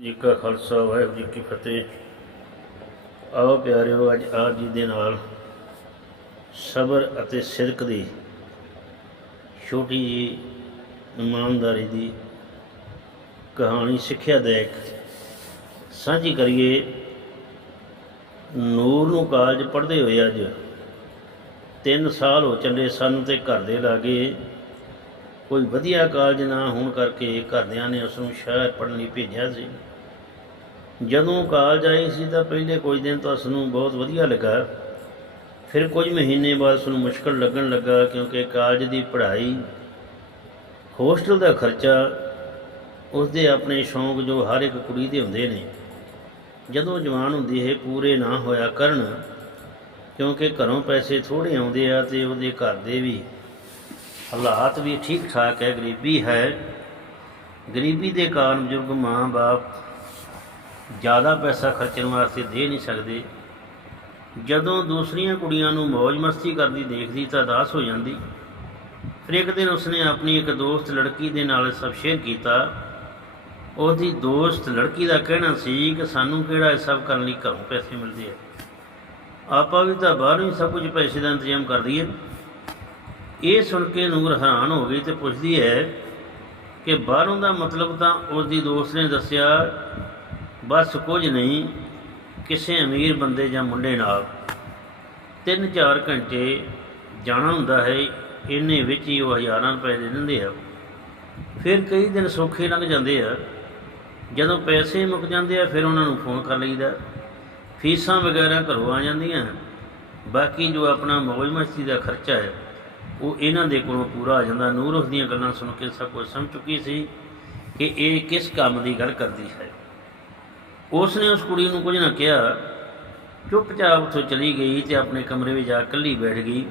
ਜੀ ਕਾ ਖਾਲਸਾ, ਵਾਹਿਗੁਰੂ ਜੀ ਕੀ ਫਤਿਹ। ਆਓ ਪਿਆਰਿਓ, ਅੱਜ ਆਪ ਜੀ ਦੇ ਨਾਲ ਸਬਰ ਅਤੇ ਸਿਰਕ ਦੀ ਛੋਟੀ ਜੀ ਇਮਾਨਦਾਰੀ ਦੀ ਕਹਾਣੀ ਸਿੱਖਿਆ ਦੇਖ ਸਾਂਝੀ ਕਰੀਏ। ਨੂਰ ਨੂੰ ਕਾਲਜ ਪੜ੍ਹਦੇ ਹੋਏ ਅੱਜ 3 ਸਾਲ ਹੋ ਚੱਲੇ ਸਾਨੂੰ ਤੇ ਘਰ ਦੇ ਲਾਗੇ। ਕੋਈ ਵਧੀਆ ਕਾਲਜ ਨਾ ਹੋਣ ਕਰਕੇ ਘਰਦਿਆਂ ਨੇ ਉਸ ਨੂੰ ਸ਼ਹਿਰ ਪੜ੍ਹਨ ਲਈ ਭੇਜਿਆ ਸੀ। ਜਦੋਂ ਕਾਲਜ ਆਈ ਸੀ ਤਾਂ ਪਹਿਲੇ ਕੁਝ ਦਿਨ ਤਾਂ ਉਸ ਨੂੰ ਬਹੁਤ ਵਧੀਆ ਲੱਗਾ। ਫਿਰ ਕੁਝ ਮਹੀਨੇ ਬਾਅਦ ਉਸ ਨੂੰ ਮੁਸ਼ਕਲ ਲੱਗਣ ਲੱਗਾ ਕਿਉਂਕਿ ਕਾਲਜ ਦੀ ਪੜ੍ਹਾਈ, ਹੋਸਟਲ ਦਾ ਖਰਚਾ ਉਸ ਦੇ ਆਪਣੇ ਸ਼ੌਂਕ ਜੋ ਹਰ ਇੱਕ ਕੁੜੀ ਦੇ ਹੁੰਦੇ ਨੇ। ਜਦੋਂ ਜਵਾਨ ਹੁੰਦੀ ਹੈ, ਪੂਰੇ ਨਾ ਹੋਇਆ ਕਰਨ, ਕਿਉਂਕਿ ਘਰੋਂ ਪੈਸੇ ਥੋੜੇ ਆਉਂਦੇ ਆ ਤੇ ਉਹਦੇ ਘਰ ਦੇ ਵੀ ਹਾਲਾਤ ਵੀ ਠੀਕ ਠਾਕ ਹੈ, ਗਰੀਬੀ ਹੈ। ਗਰੀਬੀ ਦੇ ਕਾਰਨ ਬਜ਼ੁਰਗ ਮਾਂ-ਬਾਪ ਜ਼ਿਆਦਾ ਪੈਸਾ ਖਰਚਣ ਵਾਸਤੇ ਦੇ ਨਹੀਂ ਸਕਦੇ। ਜਦੋਂ ਦੂਸਰੀਆਂ ਕੁੜੀਆਂ ਨੂੰ ਮौज ਮਸਤੀ ਕਰਦੀ ਦੇਖਦੀ ਤਾਂ ਉਦਾਸ ਹੋ ਜਾਂਦੀ। ਫਿਰ ਇੱਕ ਦਿਨ ਉਸਨੇ ਆਪਣੀ ਇੱਕ ਦੋਸਤ ਲੜਕੀ ਦੇ ਨਾਲ ਸਭ ਸ਼ੇਅਰ ਕੀਤਾ। ਉਹਦੀ ਦੋਸਤ ਲੜਕੀ ਦਾ ਕਹਿਣਾ ਸੀ ਕਿ ਸਾਨੂੰ ਕਿਹੜਾ ਇਹ ਸਭ ਕਰਨ ਲਈ ਘਰੋਂ ਪੈਸੇ ਮਿਲਦੇ ਆ। ਆਪਾਂ ਵੀ ਤਾਂ ਬਾਹਰੋਂ ਹੀ ਸਭ ਕੁਝ ਪੈਸੇ ਦਾ ਇੰਤਜ਼ਾਮ ਕਰ ਦਈਏ। ਇਹ ਸੁਣ ਕੇ ਨੂਰ ਹੈਰਾਨ ਹੋ ਗਈ ਤੇ ਪੁੱਛਦੀ ਹੈ ਕਿ ਬਾਹਰੋਂ ਦਾ ਮਤਲਬ ਤਾਂ ਉਸ ਦੀ ਦੋਸਤ ਨੇ ਦੱਸਿਆ ਬਸ ਕੁਝ ਨਹੀਂ, ਕਿਸੇ ਅਮੀਰ ਬੰਦੇ ਜਾਂ ਮੁੰਡੇ ਨਾਲ 3-4 ਘੰਟੇ ਜਾਣਾ ਹੁੰਦਾ ਹੈ, ਇੰਨੇ ਵਿੱਚ ਹੀ ਉਹ ਹਜ਼ਾਰਾਂ ਰੁਪਏ ਦੇ ਦਿੰਦੇ ਆ। ਫਿਰ ਕਈ ਦਿਨ ਸੌਖੇ ਲੰਘ ਜਾਂਦੇ ਆ। ਜਦੋਂ ਪੈਸੇ ਮੁੱਕ ਜਾਂਦੇ ਆ, ਫਿਰ ਉਹਨਾਂ ਨੂੰ ਫੋਨ ਕਰ ਲਈਦਾ। ਫੀਸਾਂ ਵਗੈਰਾ ਘਰੋਂ ਆ ਜਾਂਦੀਆਂ ਬਾਕੀ ਜੋ ਆਪਣਾ ਮੌਜ ਮਸਤੀ ਦਾ ਖਰਚਾ ਹੈ, ਉਹ ਇਹਨਾਂ ਦੇ ਕੋਲੋਂ ਪੂਰਾ ਆ ਜਾਂਦਾ। ਨੂਰ ਉਸ ਦੀਆਂ ਗੱਲਾਂ ਸੁਣ ਕੇ ਸਭ ਕੁਝ ਸਮਝ ਚੁੱਕੀ ਸੀ ਕਿ ਇਹ ਕਿਸ ਕੰਮ ਦੀ ਗੱਲ ਕਰਦੀ ਹੈ। ਉਸ ਨੇ ਉਸ ਕੁੜੀ ਨੂੰ ਕੁਝ ਨਾ ਕਿਹਾ। ਚੁੱਪਚਾਪ ਉੱਥੋਂ ਚਲੀ ਗਈ ਤੇ ਆਪਣੇ ਕਮਰੇ ਵਿੱਚ ਜਾ ਇਕੱਲੀ ਬੈਠ ਗਈ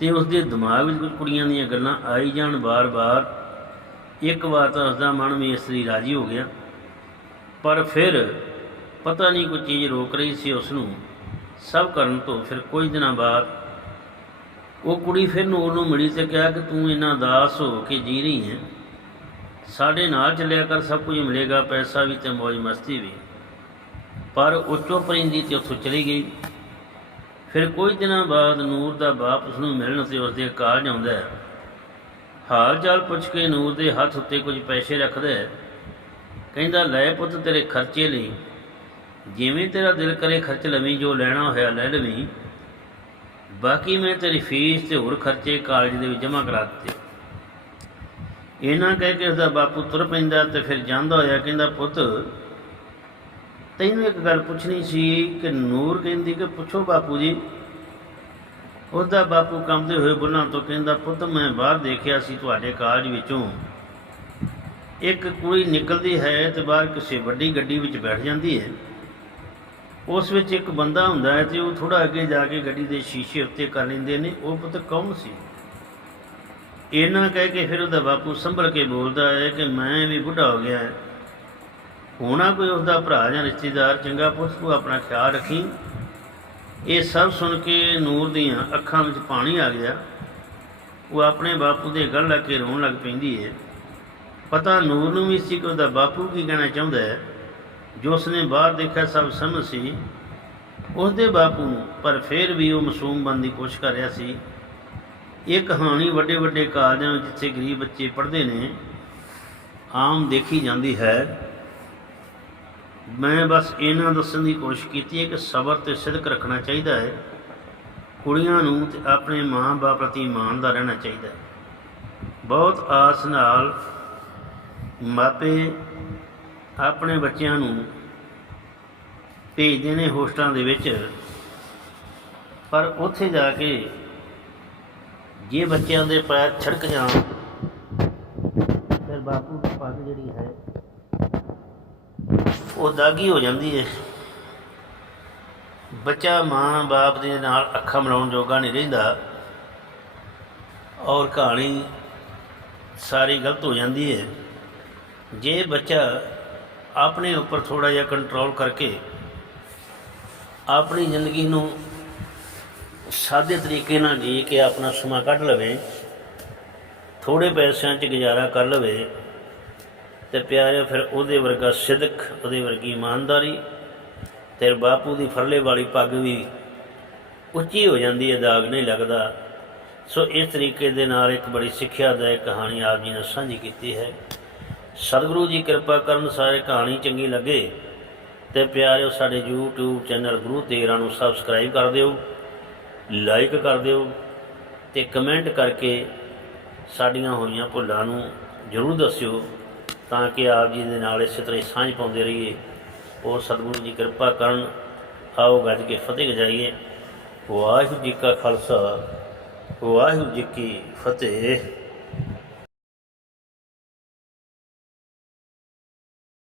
ਤੇ ਉਸ ਦੇ ਦਿਮਾਗ ਵਿੱਚ ਕੁਝ ਕੁੜੀਆਂ ਦੀਆਂ ਗੱਲਾਂ ਆਈ ਜਾਣ ਬਾਰ-ਬਾਰ। ਇੱਕ ਵਾਰ ਤਾਂ ਉਸ ਦਾ ਮਨ ਵੀ ਇਸ ਲਈ ਰਾਜੀ ਹੋ ਗਿਆ। ਪਰ ਫਿਰ ਪਤਾ ਨਹੀਂ ਕੋਈ ਚੀਜ਼ ਰੋਕ ਰਹੀ ਸੀ ਉਸ ਨੂੰ ਸਭ ਕਰਨ ਤੋਂ ਫਿਰ ਕੁਝ ਦਿਨਾਂ ਬਾਅਦ ਉਹ ਕੁੜੀ ਫਿਰ ਨੂਰ ਨੂੰ ਮਿਲੀ ਤੇ ਕਿਹਾ ਕਿ ਤੂੰ ਇੰਨਾ ਦਾਸ ਹੋ ਕੇ ਜੀ ਰਹੀ ਹੈ। ਸਾਡੇ ਨਾਲ ਚੱਲਿਆ ਕਰ, ਸਭ ਕੁਝ ਮਿਲੇਗਾ, ਪੈਸਾ ਵੀ ਤੇ ਮौज ਮਸਤੀ ਵੀ। ਪਰ ਉਹ ਚੁੱਪ ਰਹਿੰਦੀ ਤੇ ਉੱਥੋਂ ਚਲੀ ਗਈ। ਫਿਰ ਕੁਝ ਦਿਨਾਂ ਬਾਅਦ ਨੂਰ ਦਾ ਬਾਪ ਉਸ ਨੂੰ ਮਿਲਣ ਤੇ ਉਸ ਦੇ ਕਾਲਜ ਆਉਂਦਾ ਹੈ। ਹਾਲ ਚਾਲ ਪੁੱਛ ਕੇ ਨੂਰ ਦੇ ਹੱਥ ਉੱਤੇ ਕੁਝ ਪੈਸੇ ਰੱਖਦਾ ਹੈ। ਕਹਿੰਦਾ, ਲੈ ਪੁੱਤ, ਤੇਰੇ ਖਰਚੇ ਲਈ। ਜਿਵੇਂ ਤੇਰਾ ਦਿਲ ਕਰੇ ਖਰਚ ਲਵੀਂ, ਜੋ ਲੈਣਾ ਹੋਇਆ ਲੈ ਲਵੀਂ। ਬਾਕੀ ਮੈਂ ਤੇਰੀ ਫੀਸ ਤੇ ਹੋਰ ਖਰਚੇ ਕਾਲਜ ਦੇ ਵਿੱਚ ਜਮ੍ਹਾਂ ਕਰਾ ਦਿੱਤੇ। ਇਹਨਾਂ ਕਹਿ ਕੇ ਉਸਦਾ ਬਾਪੂ ਤੁਰ ਪੈਂਦਾ ਤੇ ਫਿਰ ਜਾਂਦਾ ਹੋਇਆ ਕਹਿੰਦਾ, ਪੁੱਤ, ਤੈਨੂੰ ਇੱਕ ਗੱਲ ਪੁੱਛਣੀ ਸੀ ਕਿ ਨੂਰ ਕਹਿੰਦੀ ਕਿ ਪੁੱਛੋ ਬਾਪੂ ਜੀ? ਉਹਦਾ ਬਾਪੂ ਕੰਮਦੇ ਹੋਏ ਬੁੱਲਾਂ ਤੋਂ ਕਹਿੰਦਾ, ਪੁੱਤ, ਮੈਂ ਬਾਹਰ ਦੇਖਿਆ ਸੀ ਤੁਹਾਡੇ ਕਾਲਜ ਵਿੱਚੋਂ। ਇੱਕ ਕੁੜੀ ਨਿਕਲਦੀ ਹੈ ਤੇ ਬਾਹਰ ਕਿਸੇ ਵੱਡੀ ਗੱਡੀ ਵਿੱਚ ਬੈਠ ਜਾਂਦੀ ਹੈ। ਉਸ ਵਿੱਚ ਇੱਕ ਬੰਦਾ ਹੁੰਦਾ ਹੈ ਤੇ ਉਹ ਥੋੜਾ ਅੱਗੇ ਜਾ ਕੇ ਗੱਡੀ ਦੇ ਸ਼ੀਸ਼ੇ ਉੱਤੇ ਕਰ ਲੈਂਦੇ ਨੇ। ਉਹ ਪੁੱਤ ਕੌਣ ਸੀ? ਇਹਨਾਂ ਕਹਿ ਕੇ ਫਿਰ ਉਹਦਾ ਬਾਪੂ ਸੰਭਲ ਕੇ ਬੋਲਦਾ ਹੈ ਕਿ ਮੈਂ ਵੀ ਬੁੱਢਾ ਹੋ ਗਿਆ ਹੈ। ਹੋਣਾ ਕੋਈ ਉਹਦਾ ਭਰਾ ਜਾਂ ਰਿਸ਼ਤੇਦਾਰ ਚੰਗਾ ਪੁੱਤ, ਤੂੰ ਆਪਣਾ ਖਿਆਲ ਰੱਖੀ। ਇਹ ਸਭ ਸੁਣ ਕੇ ਨੂਰ ਦੀਆਂ ਅੱਖਾਂ ਵਿੱਚ ਪਾਣੀ ਆ ਗਿਆ। ਉਹ ਆਪਣੇ ਬਾਪੂ ਦੇ ਗਲ ਲੱਗ ਕੇ ਰੋਣ ਲੱਗ ਪੈਂਦੀ ਹੈ। ਪਤਾ ਨੂਰ ਨੂੰ ਵੀ ਸੀ ਕਿ ਉਹਦਾ ਬਾਪੂ ਕੀ ਕਹਿਣਾ ਚਾਹੁੰਦਾ ਹੈ। ਜੋ ਉਸਨੇ ਬਾਹਰ ਦੇਖਿਆ ਸਭ ਸਮਝ ਸੀ। ਉਸਦੇ ਬਾਪੂ ਨੂੰ, ਪਰ ਫਿਰ ਵੀ ਉਹ ਮਾਸੂਮ ਬਣਨ ਦੀ ਕੋਸ਼ਿਸ਼ ਕਰ ਰਿਹਾ ਸੀ। ਇਹ ਕਹਾਣੀ ਵੱਡੇ ਵੱਡੇ ਕਾਲਜਾਂ ਵਿੱਚ ਜਿੱਥੇ ਗਰੀਬ ਬੱਚੇ ਪੜ੍ਹਦੇ ਨੇ, ਆਮ ਦੇਖੀ ਜਾਂਦੀ ਹੈ। ਮੈਂ ਬਸ ਇਹਨਾਂ ਦੱਸਣ ਦੀ ਕੋਸ਼ਿਸ਼ ਕੀਤੀ ਹੈ ਕਿ ਸਬਰ ਤੇ ਸਿਦਕ ਰੱਖਣਾ ਚਾਹੀਦਾ ਹੈ। ਕੁੜੀਆਂ ਨੂੰ ਤੇ ਆਪਣੇ ਮਾਂ-ਬਾਪ ਪ੍ਰਤੀ ਇਮਾਨਦਾਰ ਰਹਿਣਾ ਚਾਹੀਦਾ ਹੈ। ਬਹੁਤ ਆਸ ਨਾਲ ਮਾਪੇ ਆਪਣੇ ਬੱਚਿਆਂ ਨੂੰ ਭੇਜਦੇ ਨੇ ਹੋਸਟਲਾਂ ਦੇ ਵਿੱਚ, ਪਰ ਉੱਥੇ ਜਾ ਕੇ ਜੇ ਬੱਚਿਆਂ ਦੇ ਪੈਰ ਛੜਕ ਜਾਣ, ਫਿਰ ਬਾਪੂ ਦੀ ਪੱਗ ਜਿਹੜੀ ਹੈ, ਉਹ ਦਾਗੀ ਹੋ ਜਾਂਦੀ ਹੈ। ਬੱਚਾ ਮਾਂ ਬਾਪ ਦੇ ਨਾਲ ਅੱਖਾਂ ਮਿਲਾਉਣ ਜੋਗਾ ਨਹੀਂ ਰਹਿੰਦਾ। ਔਰ ਕਹਾਣੀ ਸਾਰੀ ਗਲਤ ਹੋ ਜਾਂਦੀ ਹੈ। ਜੇ ਬੱਚਾ ਆਪਣੇ ਉੱਪਰ ਥੋੜਾ ਜਿਹਾ ਕੰਟਰੋਲ ਕਰਕੇ ਆਪਣੀ ਜ਼ਿੰਦਗੀ ਨੂੰ ਸਾਦੇ ਤਰੀਕੇ ਨਾਲ ਜੀ ਕੇ ਆਪਣਾ ਸਮਾਂ ਕੱਢ ਲਵੇ, ਥੋੜੇ ਪੈਸਿਆਂ 'ਚ ਗੁਜ਼ਾਰਾ ਕਰ ਲਵੇ, ਤੇ ਪਿਆਰਿਓ ਫਿਰ ਉਹਦੇ ਵਰਗਾ ਸਿਦਕ, ਉਹਦੇ ਵਰਗੀ ਇਮਾਨਦਾਰੀ ਤੇਰੇ ਬਾਪੂ ਦੀ ਫਰਲੇ ਵਾਲੀ ਪੱਗ ਵੀ ਉੱਚੀ ਹੋ ਜਾਂਦੀ ਹੈ, ਦਾਗ ਨਹੀਂ ਲੱਗਦਾ। ਸੋ ਇਸ ਤਰੀਕੇ ਦੇ ਨਾਲ ਇੱਕ ਬੜੀ ਸਿੱਖਿਆਦਾਇਕ ਕਹਾਣੀ ਆਪ ਜੀ ਨੇ ਸਾਂਝੀ ਕੀਤੀ ਹੈ। ਸਤਿਗੁਰੂ ਜੀ ਕਿਰਪਾ ਕਰਨ ਸਾਰੇ ਕਹਾਣੀ ਚੰਗੀ ਲੱਗੇ, ਤੇ ਪਿਆਰਿਓ ਸਾਡੇ YouTube ਚੈਨਲ ਗੁਰੂ ਤੇਰਾਂ ਨੂੰ ਸਬਸਕ੍ਰਾਈਬ ਕਰ ਦਿਓ। ਲਾਈਕ ਕਰ ਦਿਓ ਤੇ ਕਮੈਂਟ ਕਰਕੇ ਸਾਡੀਆਂ ਹੋਈਆਂ ਭੁੱਲਾਂ ਨੂੰ ਜ਼ਰੂਰ ਦੱਸਿਓ ਤਾਂ ਕਿ ਆਪ ਜੀ ਦੇ ਨਾਲ ਇਸੇ ਤਰ੍ਹਾਂ ਹੀ ਸਾਂਝ ਪਾਉਂਦੇ ਰਹੀਏ। ਔਰ ਸਤਿਗੁਰੂ ਜੀ ਕਿਰਪਾ ਕਰਨ ਆਓ ਗੱਜ ਕੇ ਫਤਿਹ ਗਜਾਈਏ। ਵਾਹਿਗੁਰੂ ਜੀ ਕਾ ਖਾਲਸਾ, ਵਾਹਿਗੁਰੂ ਜੀ ਕੀ ਫਤਿਹ।